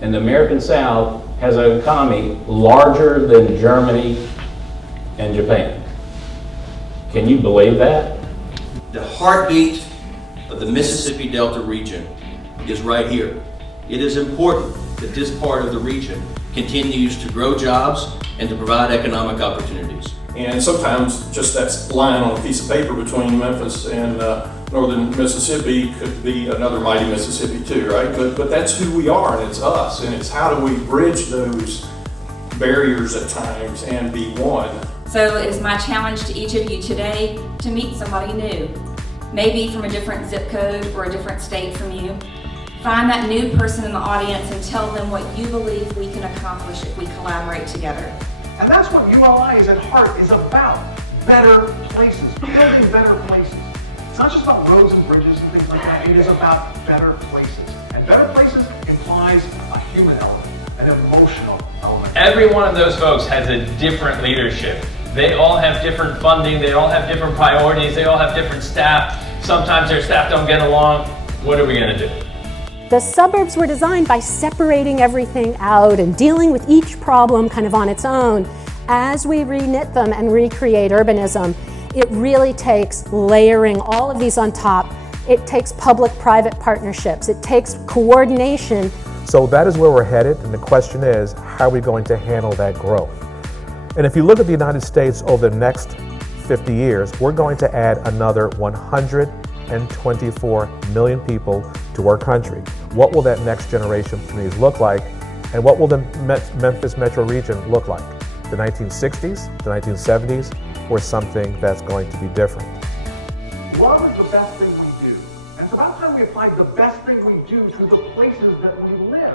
and the American South has an economy larger than Germany and Japan. Can you believe that? The heartbeat of the Mississippi Delta region is right here. It is important that this part of the region continues to grow jobs and to provide economic opportunities. And sometimes just that line on a piece of paper between Memphis and northern Mississippi could be another mighty Mississippi too, right? But that's who we are, and it's us, and it's how do we bridge those barriers at times and be one. So it is my challenge to each of you today to meet somebody new, maybe from a different zip code or a different state from you. Find that new person in the audience and tell them what you believe we can accomplish if we collaborate together. And that's what ULI is at heart is about. Better places, building better places. It's not just about roads and bridges and things like that. It is about better places. And better places implies a human element, an emotional element. Every one of those folks has a different leadership. They all have different funding, they all have different priorities, they all have different staff. Sometimes their staff don't get along. What are we going to do? The suburbs were designed by separating everything out and dealing with each problem kind of on its own. As we reknit them and recreate urbanism, it really takes layering all of these on top. It takes public-private partnerships. It takes coordination. So that is where we're headed, and the question is, how are we going to handle that growth? And if you look at the United States over the next 50 years, we're going to add another 124 million people to our country. What will that next generation of communities look like, and what will the Memphis metro region look like? The 1960s, the 1970s, or something that's going to be different? Love is the best thing we do. And it's about time we applied the best thing we do to the places that we live.